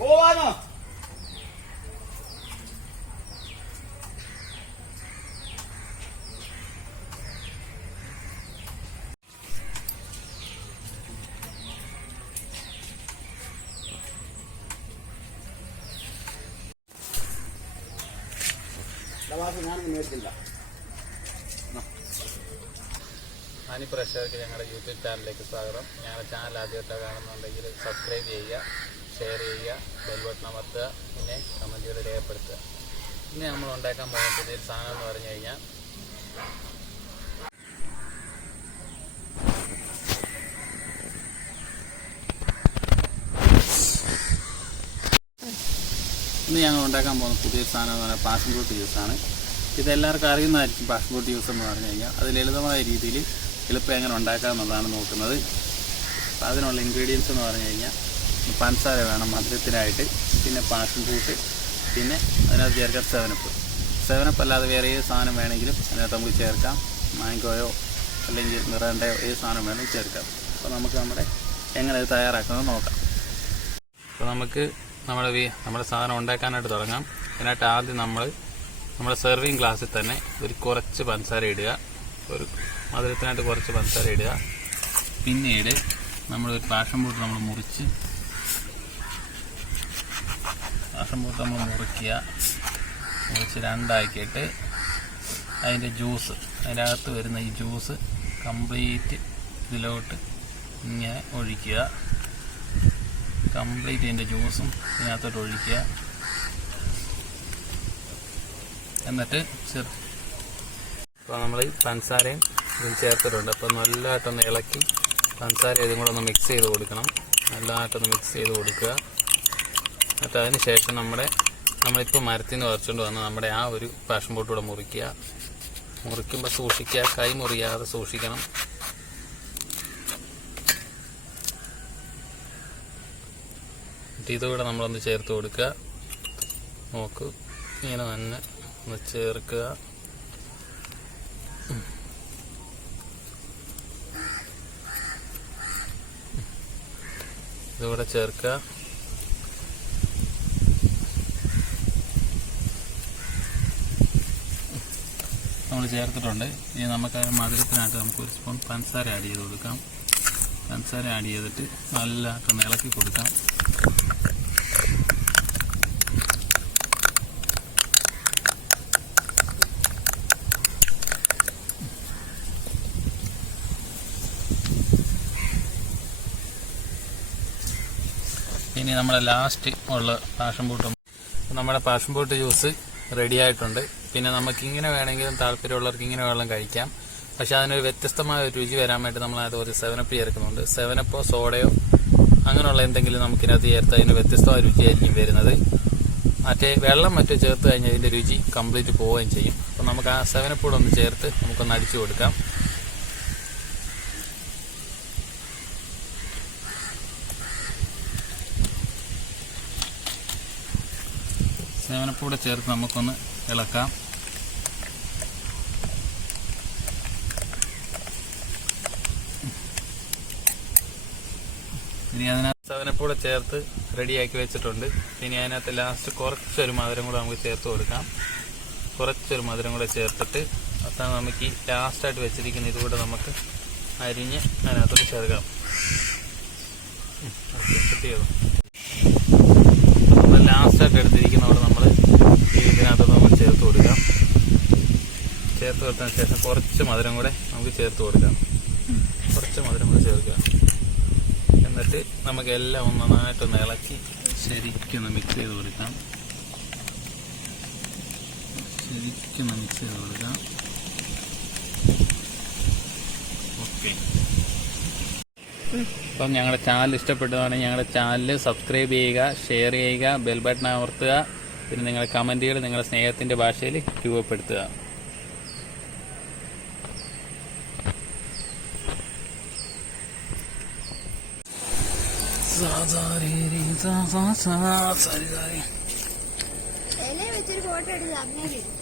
അനി പ്രേക്ഷകർക്ക് ഞങ്ങളുടെ യൂട്യൂബ് ചാനലിലേക്ക് സ്വാഗതം. ഞങ്ങളുടെ ചാനൽ ആദ്യമായിട്ട് കാണുന്നുണ്ടെങ്കിൽ സബ്സ്ക്രൈബ് ചെയ്യുക, ഷെയർ ചെയ്യുക, ബെൽ ബട്ടൺ അമർത്തുക, പിന്നെ കമൻറ്റുകൾ രേഖപ്പെടുത്തുക. ഇനി നമ്മൾ ഉണ്ടാക്കാൻ പോകുന്ന പുതിയൊരു സാധനം എന്ന് പറഞ്ഞു കഴിഞ്ഞാൽ ഇന്ന് ഞങ്ങൾ ഉണ്ടാക്കാൻ പോകുന്ന പുതിയൊരു സാധനം എന്ന് പറഞ്ഞാൽ പാഷൻ ഫ്രൂട്ട് ജ്യൂസാണ്. ഇതെല്ലാവർക്കും അറിയുന്നതായിരിക്കും പാഷൻ ഫ്രൂട്ട് ജ്യൂസ് എന്ന് പറഞ്ഞു കഴിഞ്ഞാൽ. അത് ലളിതമായ രീതിയിൽ എളുപ്പം എങ്ങനെ ഉണ്ടാക്കാം എന്നുള്ളതാണ് നോക്കുന്നത്. അപ്പോൾ അതിനുള്ള ഇൻഗ്രീഡിയൻസ് എന്ന് പറഞ്ഞു കഴിഞ്ഞാൽ പഞ്ചസാര വേണം മധുരത്തിനായിട്ട്, പിന്നെ പാഷൻ ഫ്രൂട്ട്, പിന്നെ അതിനകത്ത് ചേർക്കാം സെവനപ്പ് അല്ലാതെ വേറെ ഏത് സാധനം വേണമെങ്കിലും അതിനകത്ത് നമുക്ക് ചേർക്കാം. മാങ്കോയോ അല്ലെങ്കിൽ മിറാണ്ടയോ ഏത് സാധനം വേണമെങ്കിലും ചേർക്കാം. അപ്പോൾ നമുക്ക് എങ്ങനെ ഇത് തയ്യാറാക്കുന്നത് നോക്കാം. അപ്പോൾ നമുക്ക് നമ്മുടെ സാധനം ഉണ്ടാക്കാനായിട്ട് തുടങ്ങാം. അതിനായിട്ട് ആദ്യം നമ്മുടെ സെർവിങ് ഗ്ലാസ്സിൽ തന്നെ കുറച്ച് പഞ്ചസാര ഇടുക, ഒരു മധുരത്തിനായിട്ട് കുറച്ച് പഞ്ചസാര ഇടുക. പിന്നീട് ഒരു പാഷൻ ഫ്രൂട്ട് മുറിച്ച് രണ്ടാക്കിയിട്ട് അതിൻ്റെ ജ്യൂസ്, അതിനകത്ത് വരുന്ന ഈ ജ്യൂസ് കംപ്ലീറ്റ് ഇതിലോട്ട് ഇങ്ങനെ ഒഴിക്കുക. കംപ്ലീറ്റ് ഇതിൻ്റെ ജ്യൂസും ഇതിനകത്തോട്ട് ഒഴിക്കുക. എന്നിട്ട് ഇപ്പോൾ നമ്മൾ പഞ്ചസാരയും ഇതിൽ ചേർത്തിട്ടുണ്ട്. അപ്പോൾ നല്ലതായിട്ടൊന്ന് ഇളക്കി പഞ്ചസാര ഇതും കൂടെ ഒന്ന് മിക്സ് ചെയ്ത് കൊടുക്കണം. നല്ലതായിട്ടൊന്ന് മിക്സ് ചെയ്ത് കൊടുക്കുക. എന്നിട്ട് അതിന് ശേഷം നമ്മളിപ്പോൾ മരത്തിൽ നിന്ന് പറിച്ചുകൊണ്ട് വന്ന് ആ ഒരു പാഷൻ ഫ്രൂട്ട് കൂടെ മുറിക്കുമ്പോൾ സൂക്ഷിക്കുക, കൈ മുറിയാതെ സൂക്ഷിക്കണം. ഇതുകൂടെ നമ്മളൊന്ന് ചേർത്ത് കൊടുക്കുക. നോക്ക്, ഇങ്ങനെ തന്നെ ഒന്ന് ചേർക്കുക. ഇതുകൂടെ ചേർക്കുക. നമ്മൾ ചേർത്തിട്ടുണ്ട്. ഇനി നമുക്ക് മധുരത്തിനായിട്ട് നമുക്കൊരു സ്പൂൺ പഞ്ചസാര ആഡ് ചെയ്ത് കൊടുക്കാം. പഞ്ചസാര ആഡ് ചെയ്തിട്ട് നല്ലതായിട്ടൊന്ന് ഇളക്കി കൊടുക്കാം. ഇനി നമ്മുടെ ലാസ്റ്റ് ഉള്ള പാഷൻ ഫ്രൂട്ടും നമ്മുടെ പാഷൻ ഫ്രൂട്ട് ജ്യൂസ് റെഡി ആയിട്ടുണ്ട്. പിന്നെ നമുക്കിങ്ങനെ വേണമെങ്കിലും താല്പര്യമുള്ളവർക്ക് ഇങ്ങനെ വെള്ളം കഴിക്കാം. പക്ഷെ അതിനൊരു വ്യത്യസ്തമായ ഒരു രുചി വരാൻ വേണ്ടി നമ്മൾ ഒരു സെവനപ്പ് ചേർക്കുന്നുണ്ട്. സെവനപ്പോ സോഡയോ അങ്ങനെയുള്ള എന്തെങ്കിലും നമുക്കിനകത്ത് ചേർത്ത് അതിന് വ്യത്യസ്തമായ രുചിയായിരിക്കും വരുന്നത്. വെള്ളം ചേർത്ത് കഴിഞ്ഞാൽ ഇതിൻ്റെ രുചി കംപ്ലീറ്റ് പോവുകയും ചെയ്യും. അപ്പോൾ നമുക്ക് ആ സെവനപ്പ് കൂടെ ഒന്ന് ചേർത്ത് നമുക്കൊന്ന് അടിച്ചു കൊടുക്കാം. സെവനപ്പ് കൂടെ ചേർത്ത് നമുക്കൊന്ന് ഇളക്കാം. ഇനി അതിനകത്ത് സെവനപ്പ് കൂടെ ചേർത്ത് റെഡിയാക്കി വെച്ചിട്ടുണ്ട്. ഇനി അതിനകത്ത് ലാസ്റ്റ് കുറച്ചൊരു മധുരം കൂടെ നമുക്ക് ചേർത്ത് കൊടുക്കാം. കുറച്ചൊരു മധുരം കൂടെ ചേർത്തിട്ട് അവസാനം നമുക്ക് ഈ ലാസ്റ്റായിട്ട് വെച്ചിരിക്കുന്ന ഇതുകൂടെ നമുക്ക് അരിഞ്ഞ് അതിനകത്തോട്ട് ചേർക്കാം. ലാസ്റ്റായിട്ട് എടുത്തിരിക്കുന്നതോടെ ഇതിനകത്തോട്ട് നമ്മൾ ചേർത്ത് കൊടുക്കാം. ചേർത്ത് കൊടുത്തതിന് ശേഷം കുറച്ച് മധുരം കൂടെ നമുക്ക് ചേർത്ത് കൊടുക്കാം. കുറച്ച് മധുരം കൂടെ ചേർക്കുക. എന്നിട്ട് നമുക്ക് എല്ലാം നന്നായിട്ടൊന്ന് ഇളക്കി ശരിക്കൊന്ന് മിക്സ് ചെയ്ത് കൊടുക്കാം. ഓക്കെ. അപ്പം ഞങ്ങളുടെ ചാനൽ ഇഷ്ടപ്പെട്ടതാണെങ്കിൽ ഞങ്ങളുടെ ചാനൽ സബ്സ്ക്രൈബ് ചെയ്യുക, ഷെയർ ചെയ്യുക, ബെൽ ബട്ടൺ അമർത്തുക. പിന്നെ നിങ്ങളുടെ കമൻറ്റുകൾ നിങ്ങളുടെ സ്നേഹത്തിൻ്റെ ഭാഷയിൽ രൂപപ്പെടുത്തുക. ഫോട്ടോ എടുത്ത്